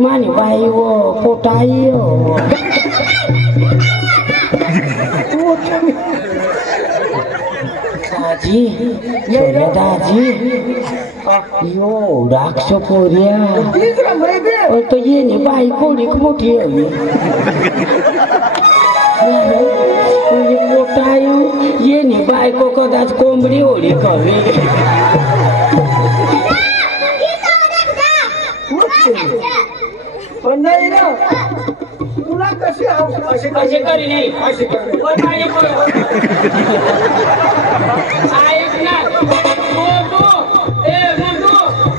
मानी बाई वो पोटाई हो दाजी ये दाजी यो राक्षस पोरिया और तो ये नहीं बाई कोड़ी को मोटी है ये पोटाई ये नहीं बाई को कदाच कोंबडी ओडी करी नाही ना तुला कशी अशी कशी करी नाही अशी करी ऐक ना मोठू ए मोठू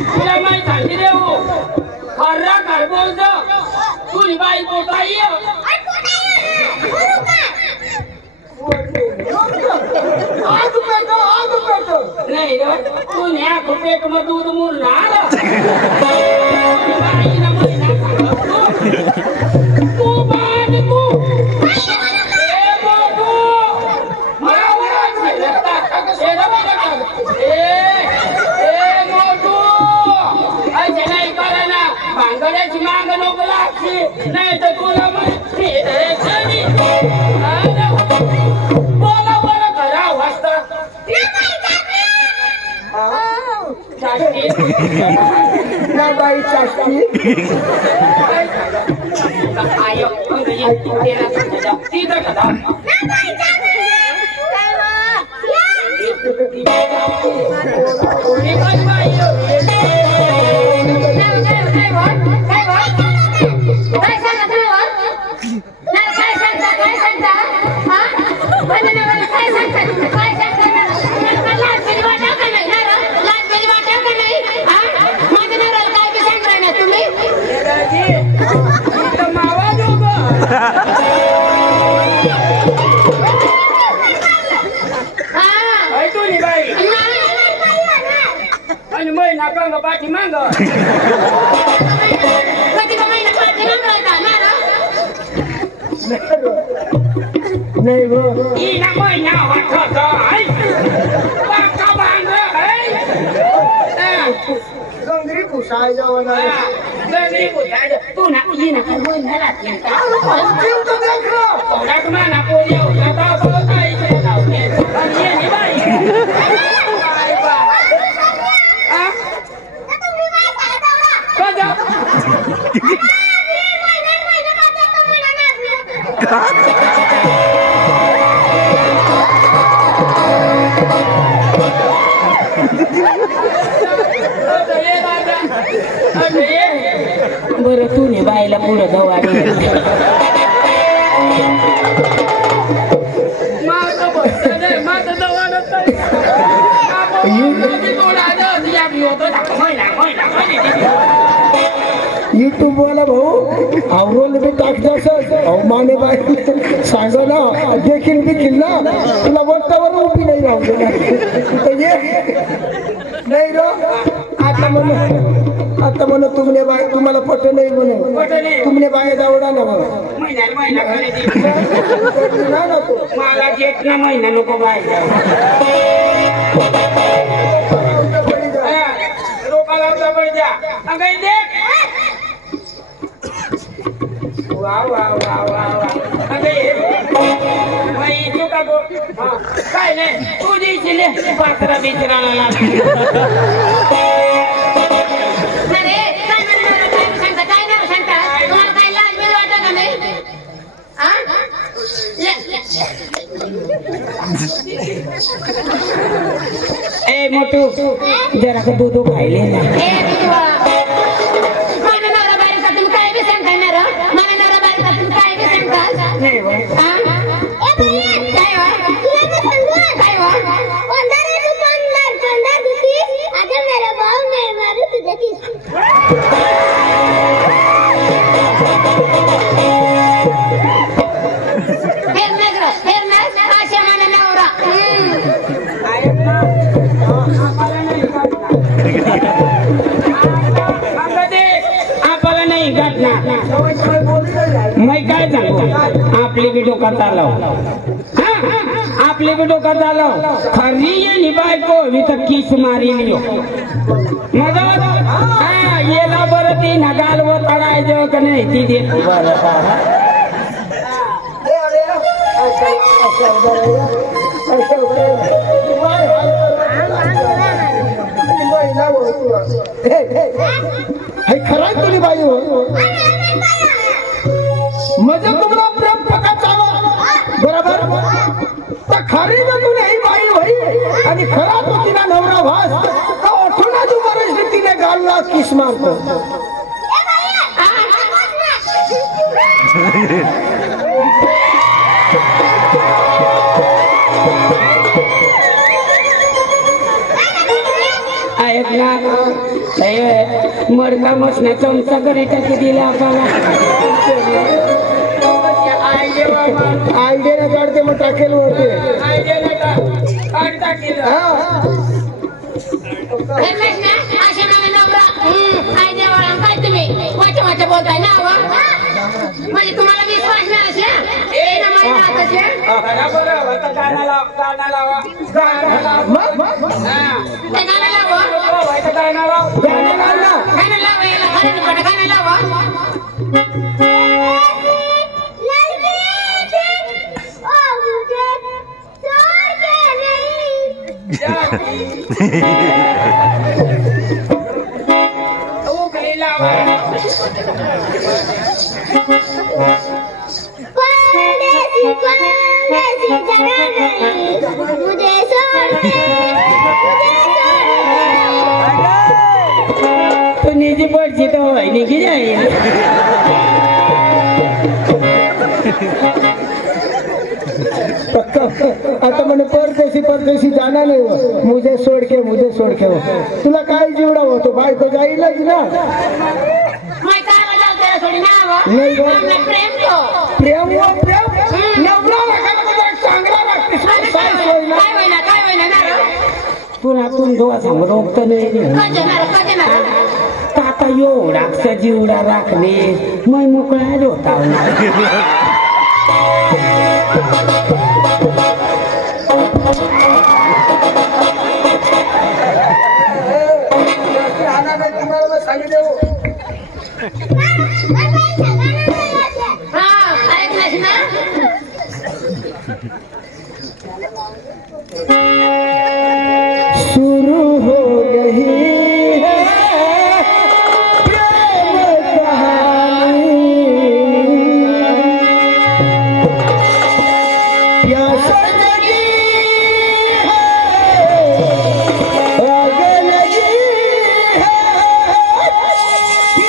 तुला माहित सांगते रे हो खर्रा घर बोलतो तुझी बाई पोटाई नाही रे तू न्या पेट मग दूध मुरणार नाही तर तुला बोला बोला करा वाजता नाही बाई चाष्टी पाठी मांग नाही गो इना महिना वाटत गंगरी पुसाय जावं गंगरी पुसाय तू ना ये ना काय महिना लागते तो देख लो थोडा तुम्हाला पोरी होता बोलताय ये नि बाई बरं तू ने बाईला पुढे दवाडी यूट्यूब वाला भाऊ आवरोल भी टाकता माने बाई सांगा ना देखील देखील ना तुला वरतावर उभी नाही राहू देणार ये नाही रो आता म्हणून तुमने बाई तुम्हाला पट नाही म्हणून तुमने बाई दावडा ना महिना मला जेठ ना महिना नको बाई रोपा लावता पड द्या अगं देख वाह वाह वाह वाह वाह अगं तुला काय नाही तू देशील पात्रा बिचराला लागली ए मोटू जरा का दूध खायले ना मैं काय सांगू आपली बी डोका चालव आपली बी डोका चालव खरी ये बायको मी तर किस मारी लियो मदत येला बरं ती नगाल व तडायचं का नाही ती दे खरा तुली बाई हो म्हणजे तुम्हाला प्रेम पकाचावा बरोबर तर खरी ना तू नाही बाई होई आणि खरा तो तिला नवरा भास तर ओठूना तू परिस्थितीने गालला किस मारतो मरका मसना चमचा करी टाकी दिला आपल्याला आयडिया काढते मग टाकेल वरते बोलताय ना म्हणजे तुम्हाला विश्वास नाही तो निजी पडची तो निघी जाईल आता मैंने परदेसी जाना नहीं हो मुझे छोड़ के हो तुला काय जीवडा होतो बायको जाईलच ना नहीं प्रेम नवरा चांगला पुन्हा तुम दोघा सांग रोगत नाही आता एवढा जीवडा राखणे मै मोकळा होता शुरू हो रही है प्रेम कहानी प्यास लगी है आग लगी है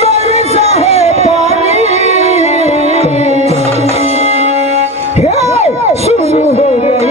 बरसा है पानी शुरू हो रही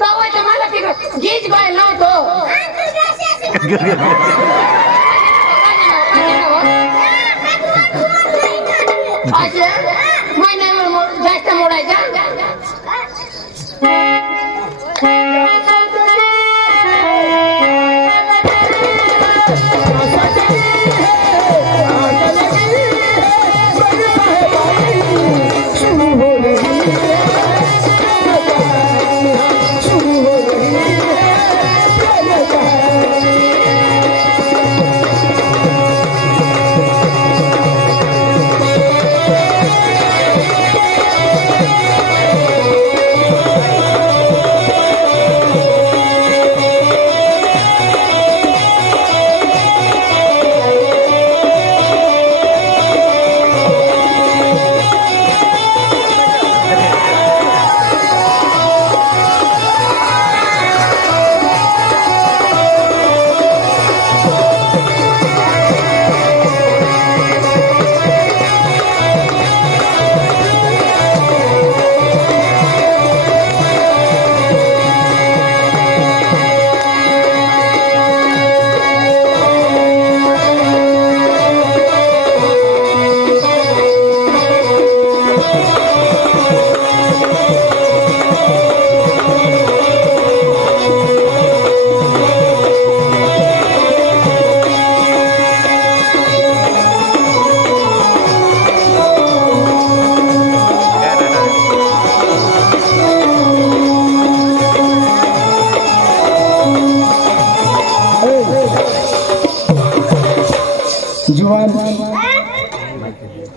तवाच्या मला तिकडे गीज बाय नव्हतो असे महिन्यावर जास्त मोडायचा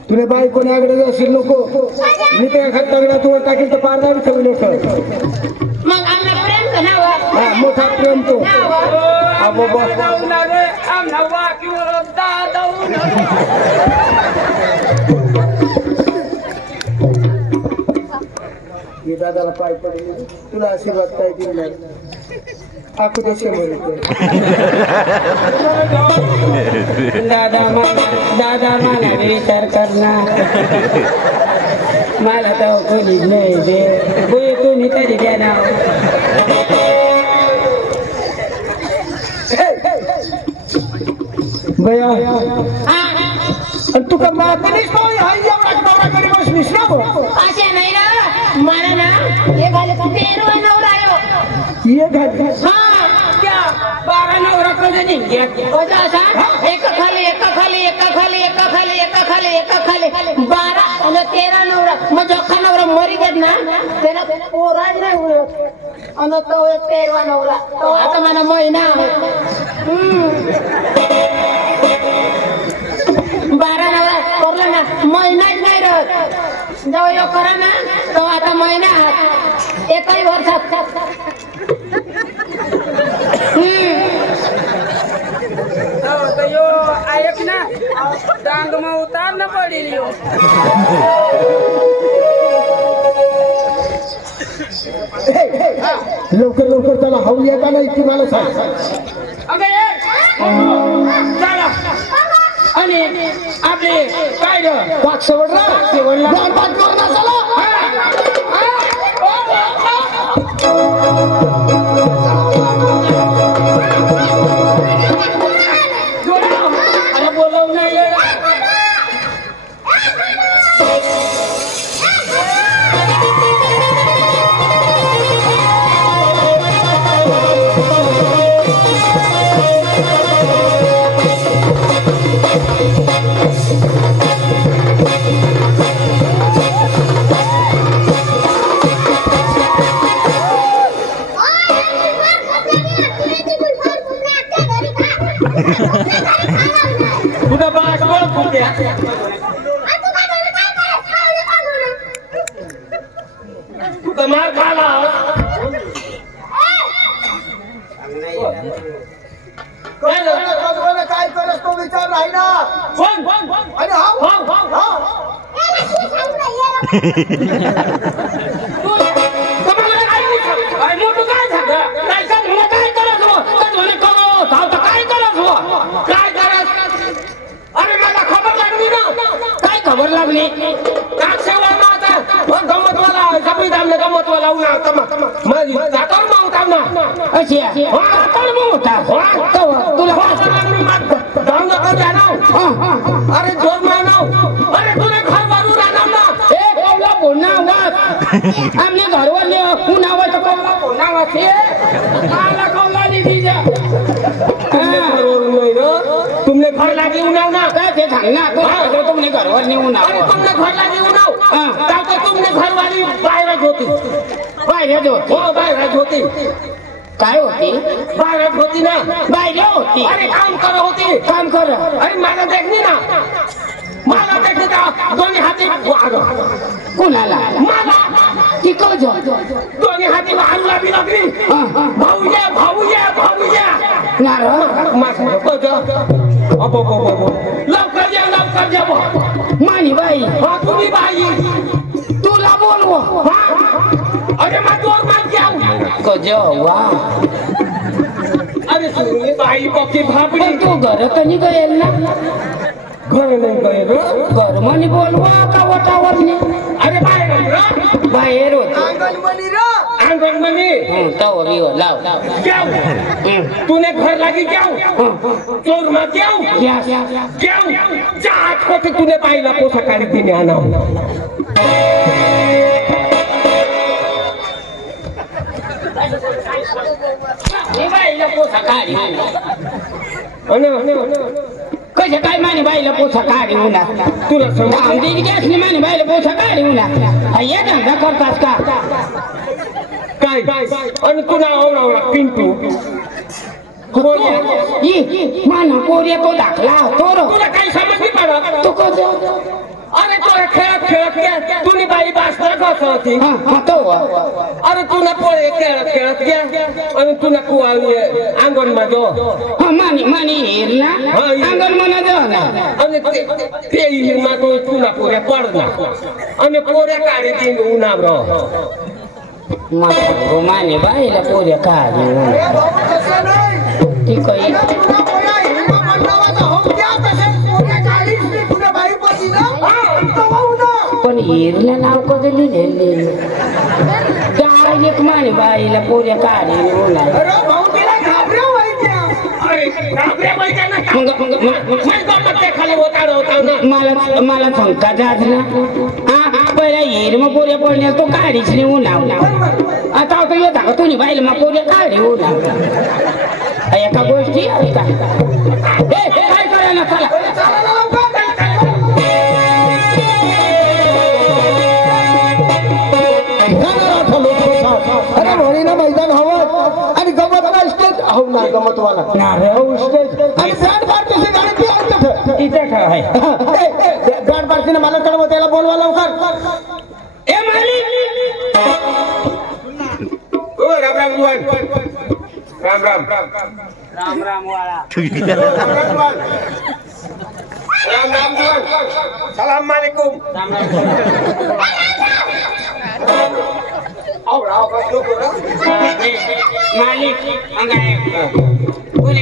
तुला बायको नागडे जाशील नको मी तर एखाद दगडा तुला टाकेल तर पार जावी सगळी लोक मग आमना प्रेम का नाव हा मोठा प्रेम तो मी दादाला पाय पडले तुला आशीर्वाद काय दिली नाही आखू देशे म्हणते दादा मला विचार करणार मला तर कोणीच नाही दे तुम्ही तरी द्या ना बया तू का मातनीस तो हा एवढा नवरा करी बसलीस ना अशा नाही ना मला ना हे घाले पेरवा नवरा आयो ये घाल हा क्या 12 नवरा कधी निघ्या असा एक खाली 12 आणि 13 नवरा मग जोखा नवरा मरी गेत ना त्याला पोराज नाही उरत आणि तो एक पेरवा नवरा तो आता मला महिना 12 नवरा करला ना महिनाच नाही राहत जेव्हा यो करा ना तो आता महिना एकही वर्षात ऐक ना डांग मग उतार ना पडेल लवकर लवकर त्याला हाऊ ये का नाही ती मला सांग आणि आपले काय पाच शेवटला दोन पाच करून चला अरे बोलव नाही कुठं बाग बोल कुठे कुठं मार खाला काय करस तो विचार नाही ना कोण अरे हा खबर लागली लावली काक्षेवाला आता गमतवाला सगळी दामने गमतवाला उन्हा तमा माझी जातो मग ना अशी आपण मग होता तुला दाम नका जानो अरे जोर मानो अरे तुला घर बाजू राहणार ना ए कौला बोलना आमने घरवाले उन्हावाचं कौला बोलना वाचे आला कौला निधी जा तुमने घर लागे उन्हाव ना काय ते सांग ना तू तुमने घरवर नेऊन अरे तुमने घर लागे उन्हाव तर तुमने घरवाली बाहेरच होती बाहेरच होती हो बाहेरच होती काय होती बाहेरच होती ना बाहेर होती अरे काम करत होती काम कर अरे मला देखनी ना मला देखनी का दोन्ही हाती वाढ कुणाला मला ती कज दोन्ही हाती वाढ लागली लागली भाऊया नार लवकर या मानी बाई हा तुम्ही बाई तुला बोलव अरे मग दोन मान जाऊ कज वा अरे तुम्ही बाई पक्की भापडी तू घर कधी गયેલ ना घर नाही गए घर म्हणे बोलवा का वटावर अरे बाहेर बाहेर होती आंगन मनी लाव क्यों तूने घर लगी क्यों चोर मत क्यों चाट होते तूने पाहिला पोसा काढी तिने आणा पोसा काढी कशा काय माने बाईला पोसा काढी उन्हा तुला आमदी गॅसने माने बाईला पोसा काढी उन्हा ये धंदा करतास का काय आणि तुला आवडा पिंटू माना कोरिया तो दाखला तुला काही समज नाही पडत तू कस अरे तुला खेळत तुने बाई बासला कसं होती अरे तुला पोळे खेळत घ्या आणि तुला कुवा अंगण माझो मानी हिरना अंगण मना जाना आणि ते हिरमा तो तुला पोऱ्या पडना आणि पोऱ्या काढी दिन उन्हावर माने बाईला पोऱ्या काढी ती काही पण हिरला नाव कधी लिहिलेले डायरेक्ट माने बाईला पोऱ्या काढी मला शंका जात ना पहिला हिर मग पोऱ्या पडण्यास तो काढीच नाही उन्हावला आता येता का तुम्ही बाईला मग पोऱ्या काढी उन्हावला एका गोष्टी काय करा ना चला अरे म्हणीना मैदान हवं आणि गमत स्टेज हो ना गमतवाला स्टेज आणि बँड पार्टीची गाडी बँड पार्टीने मला कळव त्याला बोलवा लवकर ए मालिक ओ राम वाला राम सलाम वालेकुम मालिक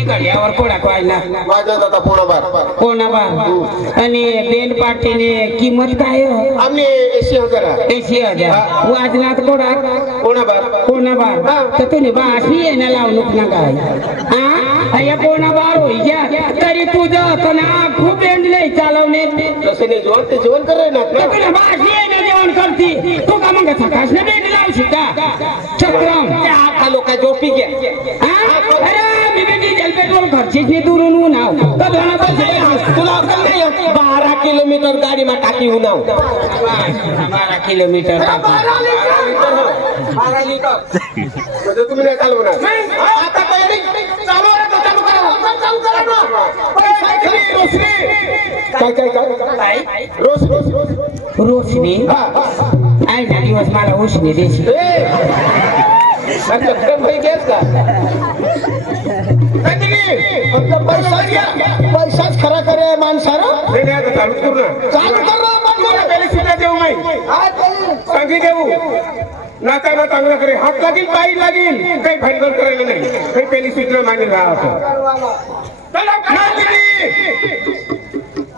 घड्यावर कोणा कोयना कोणाबार आणि बेंड पार्टीने किंमत काय आम्ही 80,000 वाजनात कोणाबार तर तुम्ही बाशी येणं लावणूक ना काय या कोणाबार होई घ्या तरी तुझं कना खूप बेंड नाही चालवणे तसं नाही जेवण करायला बाशी येणं जेवण करती तू का मग सकाळ बेंड लावू शिका चक्रम लोक जोपी घ्या पेट्रोल खर्चीच नाही दुरून उन्हाव तुला अक्कल नाही 12 किलोमीटर गाडी मा टाकी उन्हाव 12 किलोमीटर 12 लिटर तुम्ही नाही चालवणार आता तयारी चालू करा काय रोशनी आहे ना दिवस मला उष्णी देशी पैसाच खरा करे माणसाला चालू सांगी देऊ नाका ना चांगला करे हात लागेल बाई लागेल काही भांडण करायला नाही काही पहिली सूत्र मानेल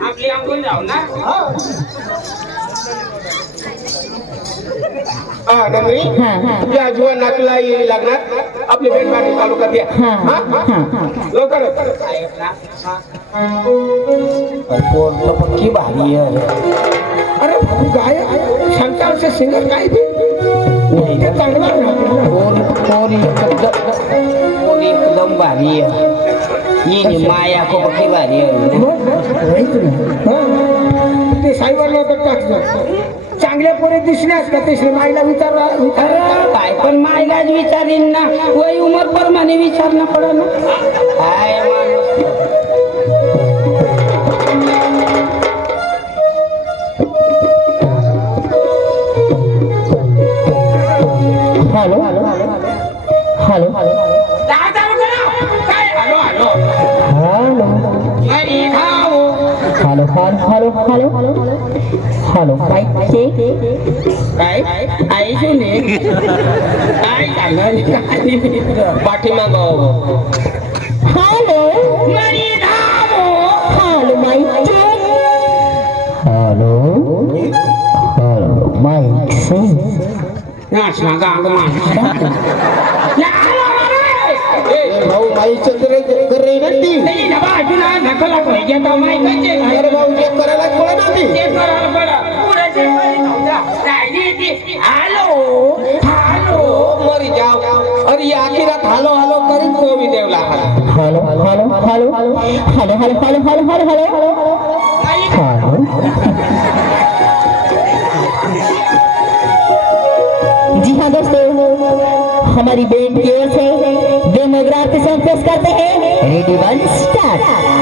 आपली आंघोळ जाऊ ना हा नंदनी या जुवा नातूला लग्नात आपली भेट गाठी चालू करते लवकर पक्की भारी है अरे भाऊ गाय शंकर से सिंगर काय भी ते चांगला एकदम भारी है ये माया को पक्की भारी है ते साईबाला तर टाकलं चांगल्या पोरे दिसण्यास का ते माईला विचार काय पण मायलाच विचारीन ना वय उमर प्रमाणे विचारणं पडेल ना काय माणूस hello hello hello hello hello hello hello hello काय आई सुने काय पाठीमाग hello hello mic hello hello mic भाऊ माईच्या अरे भाऊ चेक करायला कोण मरी जाओ अरे आखी रात हालो हालो करीन तो भी देवला hello hello hello hello hello hello hello hello hello जी हाँ दोस्तों हमारी बैंड की ओर से डेमोग्राफी सॉन्ग पेश करते हैं रेडी वन स्टार्ट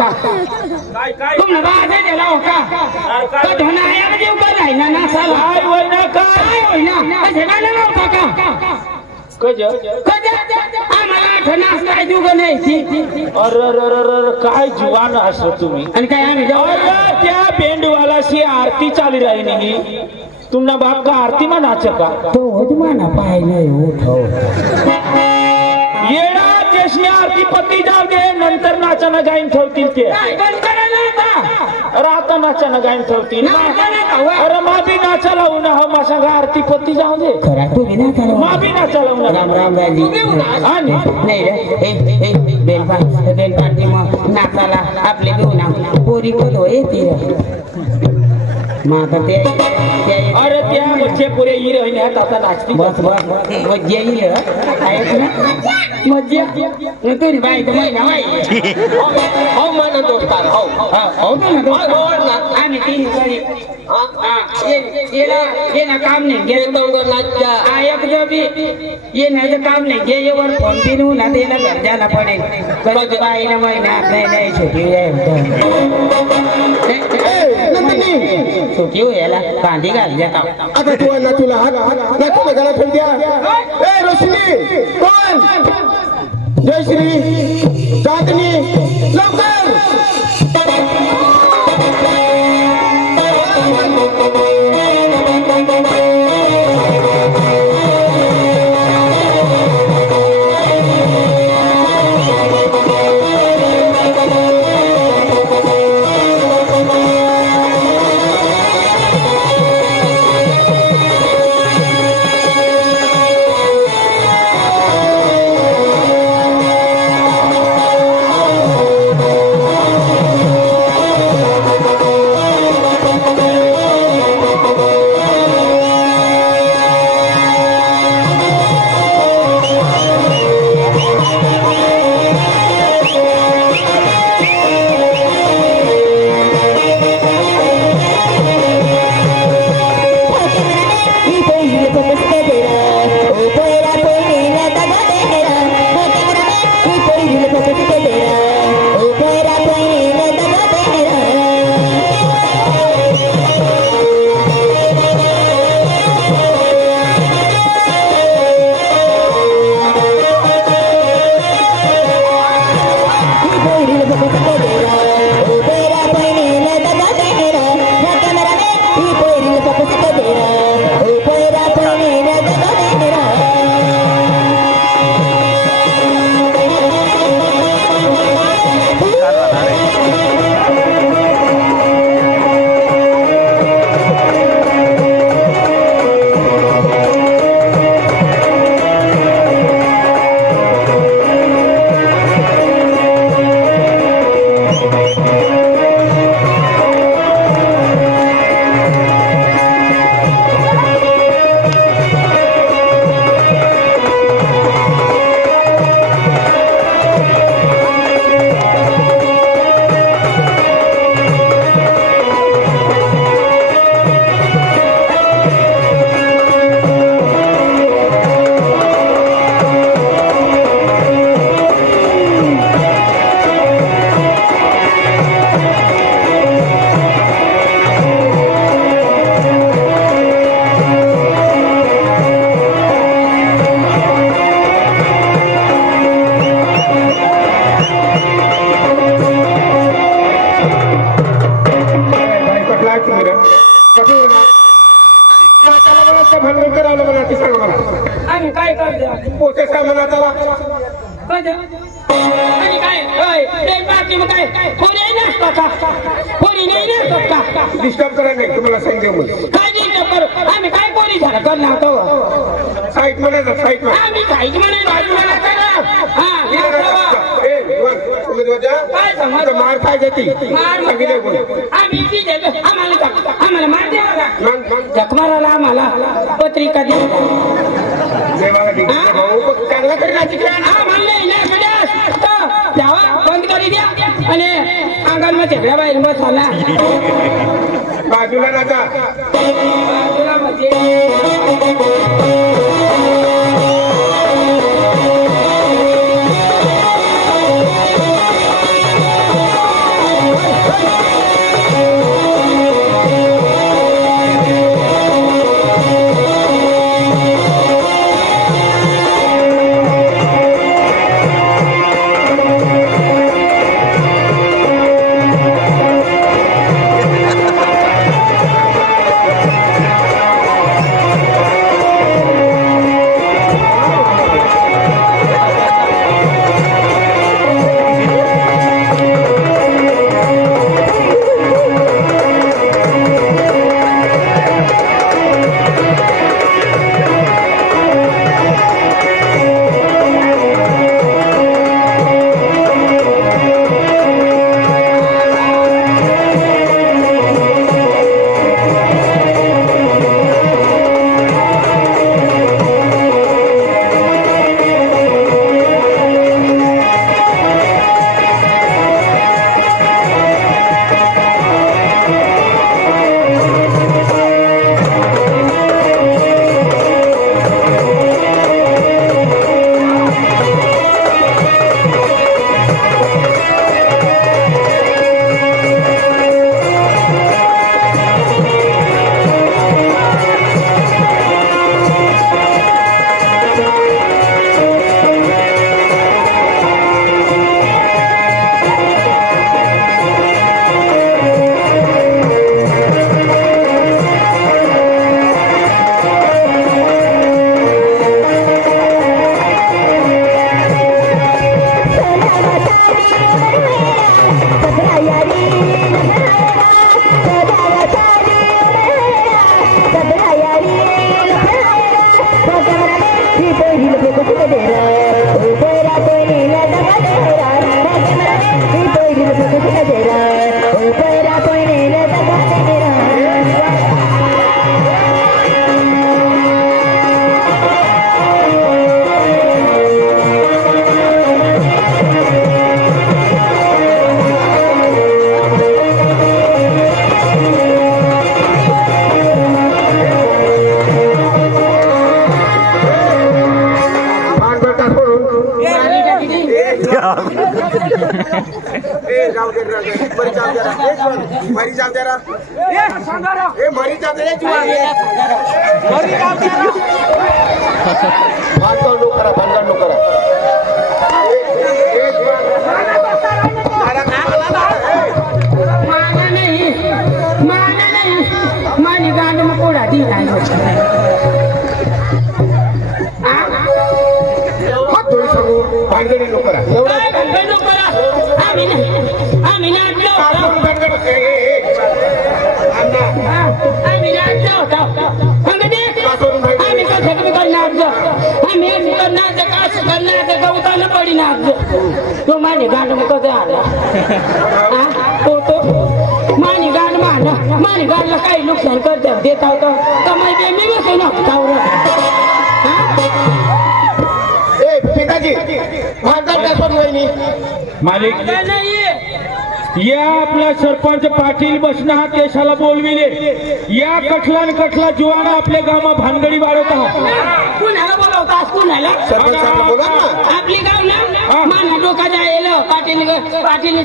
का तुम्हाला बाजा दिला हो का तो धनायामध्ये उभा राही ना नासाला काय होईना काय होईना असे गाणं नव्हता का कज आम्हाला नाच काय देऊ का नाही अरे काय जीवान असं तुम्ही आणि काय आम्ही अरे त्या बेंडवालाशी आरती चालू राही नाही तुमना बाप का आरती मा नाच का तो होतमाना पाय नाही उठव येणा जशी आरती पती जाऊ दे नंतर नाचाना गायन ठेवतील ते अरे आता नाचाना गायन ठेवतील अरे मा बी नाचा लावू ना हो मा सांगा आरती पती जाऊ दे खरा तुम्ही ना चालू मा बी नाचा लावू ना राम राम राजी नाही रे बेलपाटी मग नाचाला आपले घेऊन पोरी कोलो येते मग आता ते अरे त्या बच्चे पुरे ही रहिने आता नाचती बस बस मज्जा येईल ऐक ना मज्जा तुम्ही बाई तर महिना बाई हो मन दोस्तार हो हो ना आम्ही तीन करी ये ना काम नाही घे एक जो भी ये नाही काम नाही घे ये वर फोन बिनू ना त्याला घर जायला पडेल कधी बाईला महिना नाही नाही सुटी हो याला कांदी घाल जाता आता तू ना तुला ना तुला गळा फेल द्या ए रोशनी कोण जयश्री चांदनी लवकर आम्ही काय करतो पोते सामान त्याला आणि काय बाकी मग काय कोणी नसतं का कोणी नाही नसतं का डिस्टर्ब करा नाही तुम्हाला सांगितलं मग काय डिस्टर्ब करू आम्ही काय कोणी झालं करणार तो साईट मध्ये जा साईट मध्ये आम्ही काहीच म्हणे बाजूला काय समज मार काय जाती आम्हाला मार द्यावा जख मारायला आम्हाला पत्रिका दे चांगला तरी द्यावा बंद करी द्या आणि अंगणमध्ये झगड्या बाहेर बसला बाजूला नाचा बाजूला म्हणजे जाऊ दे मरी जाऊ जरा मरी जाऊ जरा मरी जाऊ दे भांडण नको करा भांडण नको करा माना नहीं मानी गांड में कोड़ा दी नहीं हात थोडी सांगू भांडण नको करा आम्ही नाचलो आम्ही कसं नाचलो आम्ही नाच गवताना पडी नाचलो तो माने गांड में कसं आला तो मानी गांड मानी गांडला काही नुकसान करतात देत होतं कमाई बे मी बसू ना पिताजी भांडण कसं वहिनी मालिक या आपला सरपंच पाटील बसणं हा केशाला बोलविले या कठला न कठला जीवाना आपल्या गावात भानगडी वाढवत आहात कुणाला बोलवता कुणाला सरपंचाला बोला ना आपली गाव ना माना डोका जायला पाटील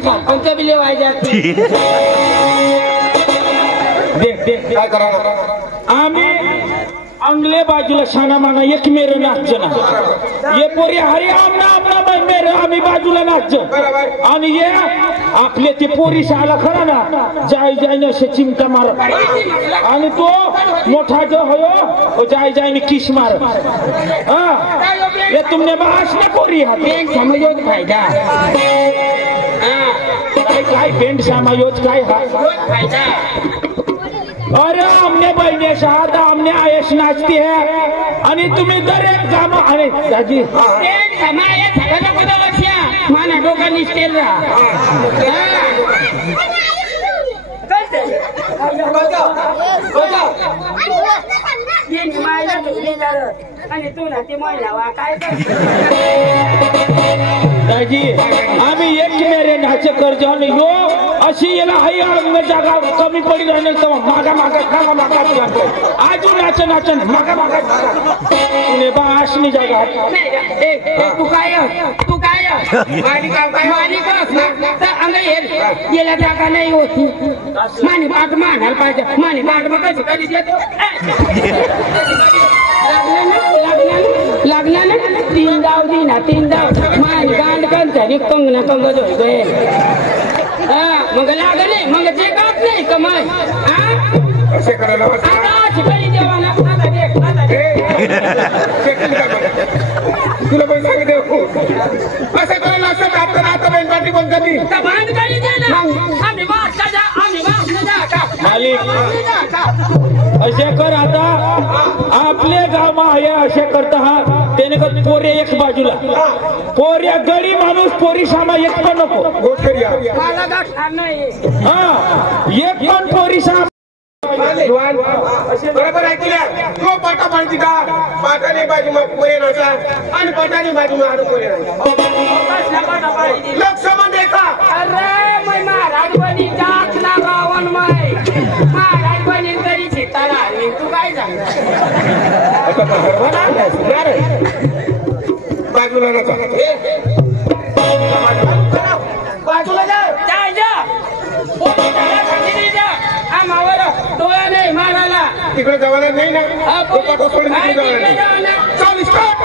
सरपंच बिले व्हायचे देख काय करा आम्ही अंगले बाजूला शाना माना एक मेरे नाच ना ये पोरी हरी आमना आमना मेरे आम्ही बाजूला नाच आणि ये आपले ते पोरी शाला खरा ना जाय जाय ने असे चिमटा मार आणि तो मोठा जो होयो जाय जाय ने किस मार हां ये तुमने बास ना पोरी हात समजो फायदा काय पेंट समायोज काय हा फायदा अरे हमने बहने शादा हमने आयश नाचती है आणि तुम्ही दर एक गामा अरे दाजी समाये सगळं कुठं बसया माना डोका निस्तेल राहा आणि तू ना ती महिला काय दाजी आम्ही एक मेरे नाचे करजो आणि यो अशी याला हाई अंग जागा कमी पडी राहणे तर मागा मागा आज नाच मागा तुने बाशनी जागा तू काय अंग याला जागा नाही होती मानी बाट मानायला पाहिजे मानी बाट मग कशी कधी देतो लागला ना 3 डाव दिना 3 डाव मानी गांड कंचानी कंगना कंग जोय मग लागले मग जे कात नाही कमाई असे करायला आता शिकली देवाना आता देख तुला पण सांग देऊ असं करायला असं आता बहीण पाठी कोण कधी बांध करी दे ना आम्ही बात मालिक असे कर आता आपले गाव आहे असे करता हा त्याने का पोरे एक बाजूला पोऱ्या गडी माणूस पोरी सामा एक पण नको मला गाठ नाही हा एक पण पोरी सामा बरोबर ऐकल्या तो पाटा पाणी का पाटाने बाजू मग पुरे नाचा आणि पाटाने बाजू मग पुरे लोकसभा देखा अरे मैं महाराज बनी जात ना रावण मैं महाराज बनी तरी चिताला तू काय सांगणार बाजूला नाचा बाजूला जा आम्हावर डोळा नाही मारायला तिकडे जवाला नाही ना चालू स्टार्ट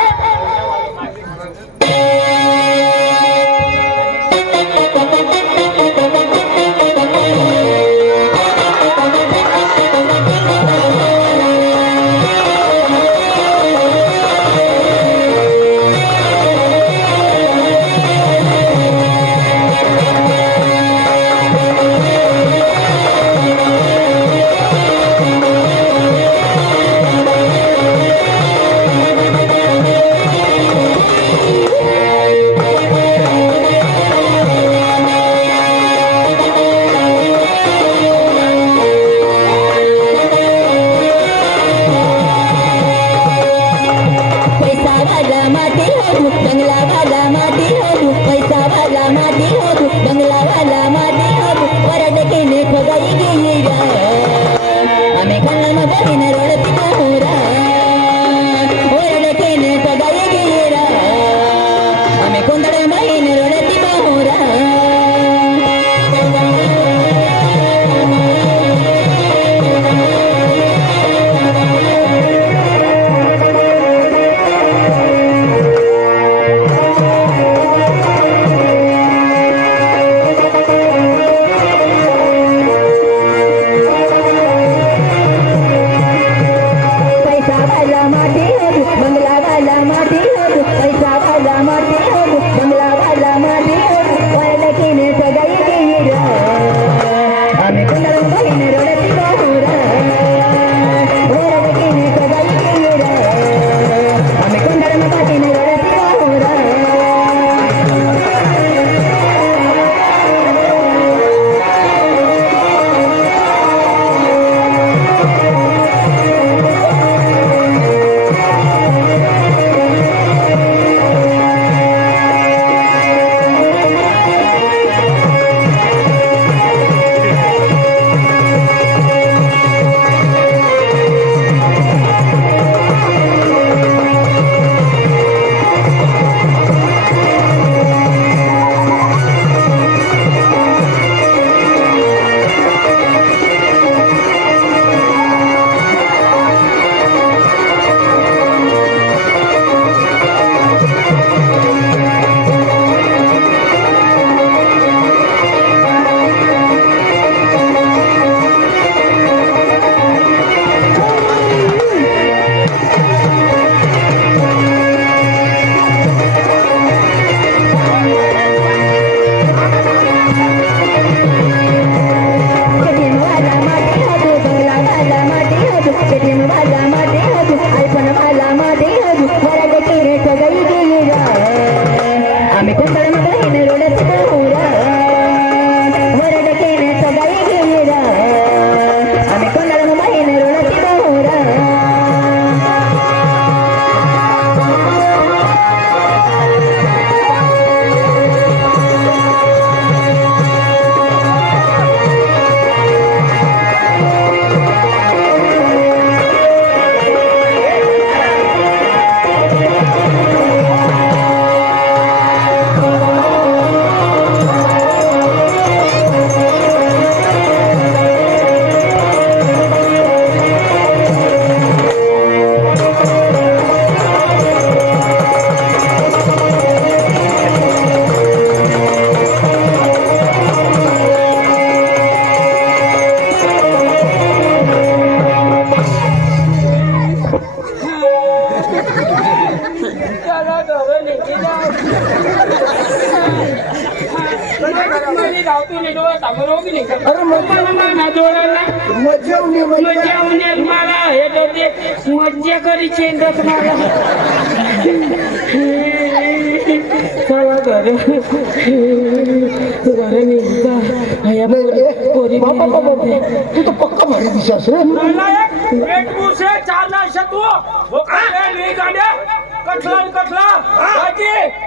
तुम्ही डोळा समोर उभी नाही का? अरे मला ना जोडायला मजा उन्हे मजा उन्हेल मला हे होते मज्जा करी चेंडत मला चला घरे घरे निघता पोरी तू तर पक्का भारी दिसास रे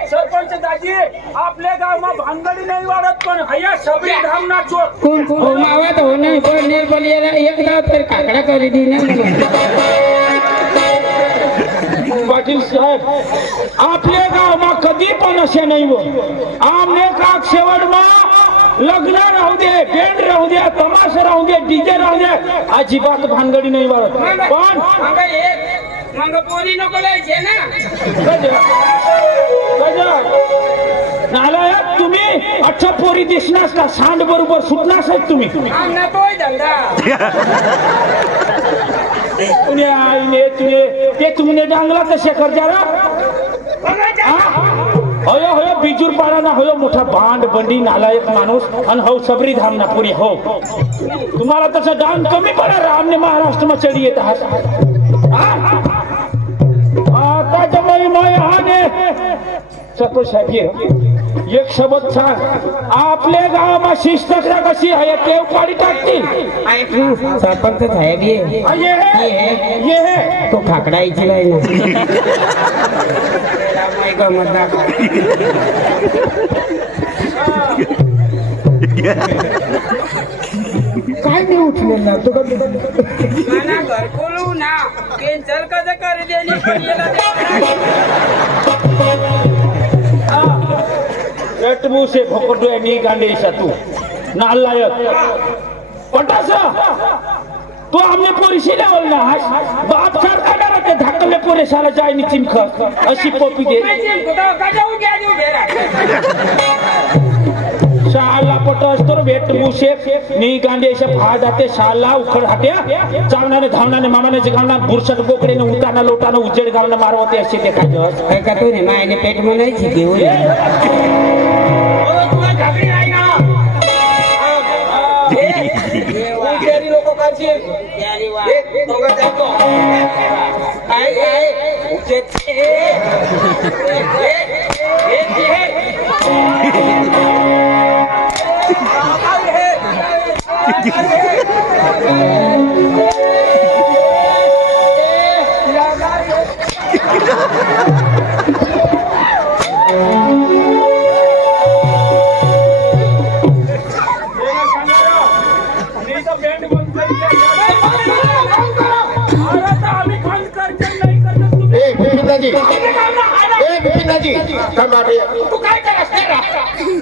सरपंच दाजी आपल्या गावात भानगडी नाही वाढत पण हया सबरी धाम नाचो कोण कोण मावत हो नाही पण निर्बल याला एक दाव तर काकडा करी दी ना पाटील साहेब आपल्या गावात कधी पण असे नाही हो आमने का शेवटमा लग्न राहू दे बँड राहू दे तमाशा राहू दे डीजे राहू दे अजिबात भानगडी नाही वाढत पण मग पोरी नको लायचे ना नालायक तुम्ही अच्छा पोरी दिसणार का सांड बरोबर सुटणार साहेब तुम्ही आमना तोय धंदा ते तुमने डांगला कसे कर जरा होयो होयो बिजूर पाडा ना होयो मोठा बांड बंडी नालायक माणूस आणि हो सबरी धाम ना पुरी हो तुम्हाला तसं डांग कमी पडा आमने महाराष्ट्र में चढी येत आहात आता जमाई माय हाने सरपंच साहेब एक शब्द सांग आपल्या गावात शिस्त कशी आहे ते पाडी टाकतील सरपंच साहेब ये तो खाकडायची नाही ना काय नाही उठले ना तो मला घरकुलू ना कॅन्सल कसं कर देणे पण याला पेटबू से भोकटो नी गांडे तू नालायक पटासा तो हमने पोरीशी लावल ना बाप सार काढा ते धाकले पोरे साला जाय नी चिमख अशी पोपी दे शाला पटस तर भेटबू से नी गांडे भा जाते शाला उखड हाट्या चावणाने धावणाने मामाने जगावना बुरसट बोकडे ने उताना लोटाना उजेड घालना मारवते असे देखायचं काय का तो ने मायने पेट म्हणायची घेऊन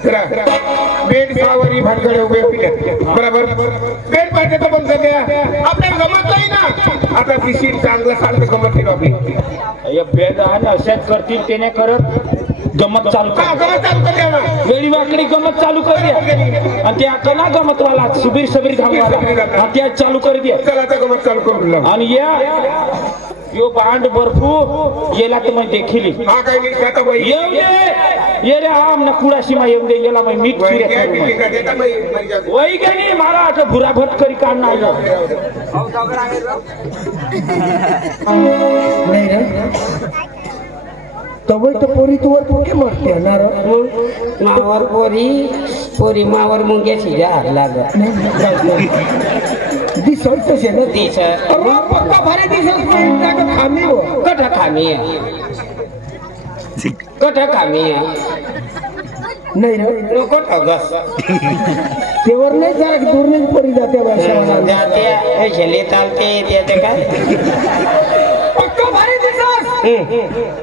बेड सावरी भानगड उभे बरोबर बेड पाहिजे तर पण सध्या आपल्याला गमत नाही ना आता दिशील चांगलं चालतं गमत नाही आपली बेड आणि अशाच करतील त्याने करत गमत चालू गमत चालू कर वेळी वाकडी गमत चालू कर द्या आणि ते आता ना गमत वाला सुबीर सबीर धामवाला त्या चालू कर द्या चला आता गमत चालू करून आणि या यो बांड बर्फू येला तर मैं देखिली हा काय नाही खाता बाई येऊ दे ये रे आम न कुडाशी मा येऊ दे याला मैं मीठ फिरे करू वही के नहीं मारा आठ भुरा भट करी काढ नाही नाही रे तवय तर पोरी तुवर पोके मारते ना मावर पोरी मावर मुंग्याची जार लागत दिसत तसे ना दिस पक्का भारी दिसत खामी हो कठा खामी नाही रे नको ठगस तेवर नाही जरा दूर नाही पोरी जाते वर्षा जाते ऐशले चालते येते काय पक्का भारी दिसत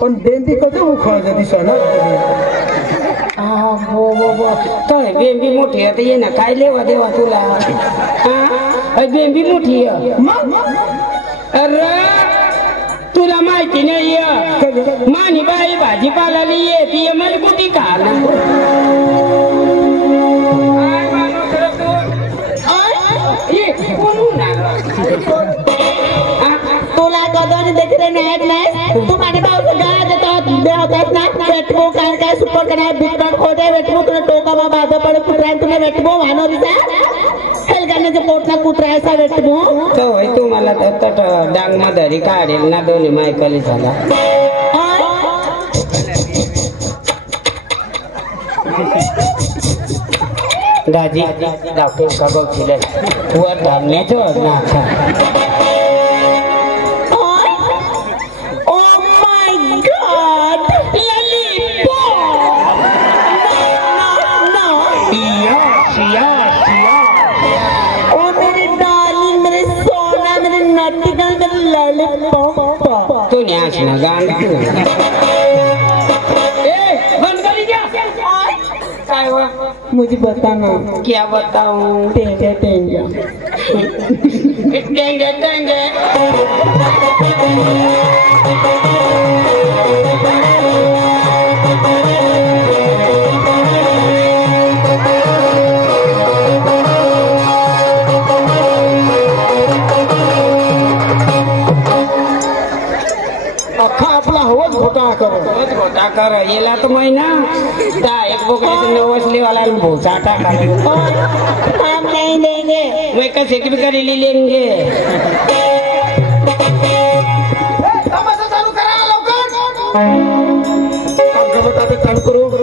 पण बेंबी कधी उखळायचं दिसा ना काय बेंबी मोठी आहे ये ना काय लेवा देवा तुला बेंबी मोठी आहे अरे तुला माहिती नाही मानी बाई भाजीपाला येते मजबूती खाल तुला कदोनी देखील नाही तू माझ्या भाऊ गाळा देतात ना पेटवो वेटबो काय सुपर करा बिस्कट खोदे वेटबो तुला टोका मा बाधा पडे कुत्रा तुला वेटबो वानोरीचा हेलगाण्याचे पोटना कुत्रायचा वेटबो तो होय तुम्हाला तर डांग मा धरी काढेल ना दोन्ही मायकली झाला दाजी दाखव का बघितले वर धान्याचं नाथा तो न्यास ना गांग काय हुआ मुझे बताना क्या बताऊं टेंगे टेंगे टेंगे टेंगे अख्खा आपला हवच घोटाळा करो घोटा कर येला तो महिना ता एक बोकड्याचं नवसले वाला भोचा टाका हम नहीं देंगे मैं कैसे भी कर लेंगे चालू करू